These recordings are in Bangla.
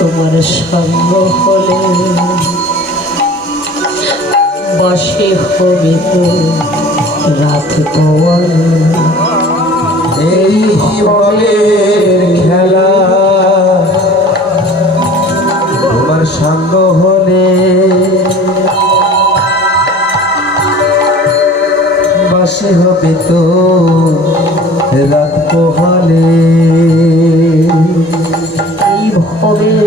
তোমার সঙ্গ হলে বসে হবে তো রাত তোমার এই বলের খেলা তোমার সঙ্গ হলে বাসে হবে তো রাত পোহালে এই ভবের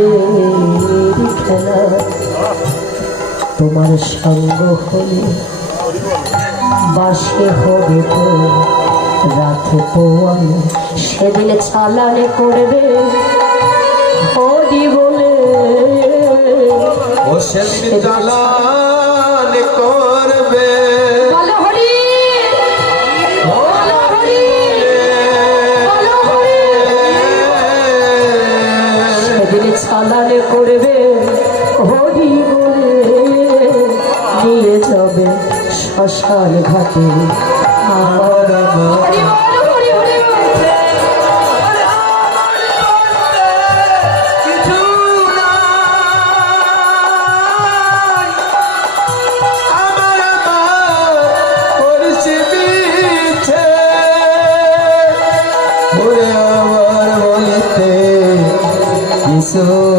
খেলা তোমার সঙ্গ হলে বাসে হবে তো রাতে পোয়ালে সেদিন চালানে করবে হরি বলে ও সেদিন চালান করবে বলো হরি বলো হরি বলো হরি সেদিন চালানে করবে হরি বলে নিয়ে যাবে শ্মশান ঘাটে আমার আমার so